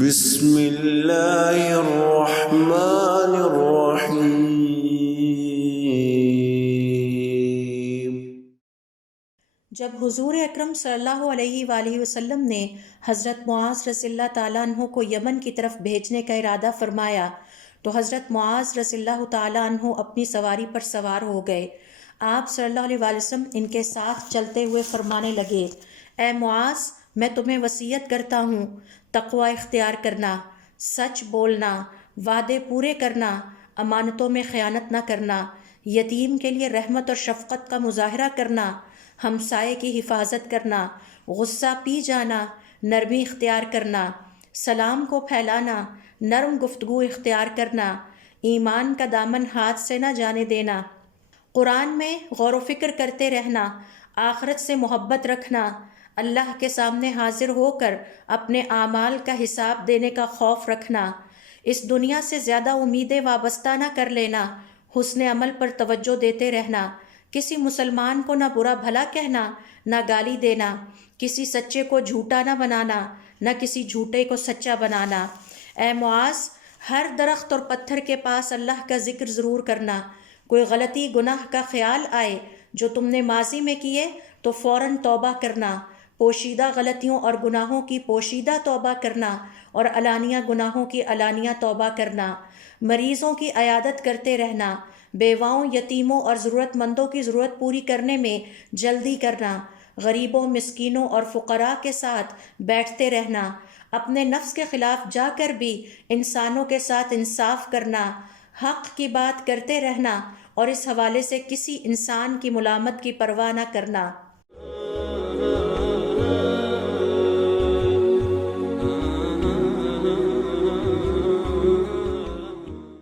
بسم اللہ الرحمن الرحیم۔ جب حضور اکرم صلی اللہ علیہ وآلہ وسلم نے حضرت معاذ رضی اللہ تعالیٰ عنہ کو یمن کی طرف بھیجنے کا ارادہ فرمایا تو حضرت معاذ رضی اللہ تعالیٰ عنہ اپنی سواری پر سوار ہو گئے۔ آپ صلی اللہ علیہ وآلہ وسلم ان کے ساتھ چلتے ہوئے فرمانے لگے، اے معاذ، میں تمہیں وصیت کرتا ہوں تقوی اختیار کرنا، سچ بولنا، وعدے پورے کرنا، امانتوں میں خیانت نہ کرنا، یتیم کے لیے رحمت اور شفقت کا مظاہرہ کرنا، ہمسائے کی حفاظت کرنا، غصہ پی جانا، نرمی اختیار کرنا، سلام کو پھیلانا، نرم گفتگو اختیار کرنا، ایمان کا دامن ہاتھ سے نہ جانے دینا، قرآن میں غور و فکر کرتے رہنا، آخرت سے محبت رکھنا، اللہ کے سامنے حاضر ہو کر اپنے اعمال کا حساب دینے کا خوف رکھنا، اس دنیا سے زیادہ امیدیں وابستہ نہ کر لینا، حسن عمل پر توجہ دیتے رہنا، کسی مسلمان کو نہ برا بھلا کہنا، نہ گالی دینا، کسی سچے کو جھوٹا نہ بنانا، نہ کسی جھوٹے کو سچا بنانا۔ اے معاذ، ہر درخت اور پتھر کے پاس اللہ کا ذکر ضرور کرنا۔ کوئی غلطی گناہ کا خیال آئے جو تم نے ماضی میں کیے تو فوراً توبہ کرنا، پوشیدہ غلطیوں اور گناہوں کی پوشیدہ توبہ کرنا اور علانیہ گناہوں کی علانیہ توبہ کرنا، مریضوں کی عیادت کرتے رہنا، بیواؤں، یتیموں اور ضرورت مندوں کی ضرورت پوری کرنے میں جلدی کرنا، غریبوں، مسکینوں اور فقراء کے ساتھ بیٹھتے رہنا، اپنے نفس کے خلاف جا کر بھی انسانوں کے ساتھ انصاف کرنا، حق کی بات کرتے رہنا اور اس حوالے سے کسی انسان کی ملامت کی پرواہ نہ کرنا۔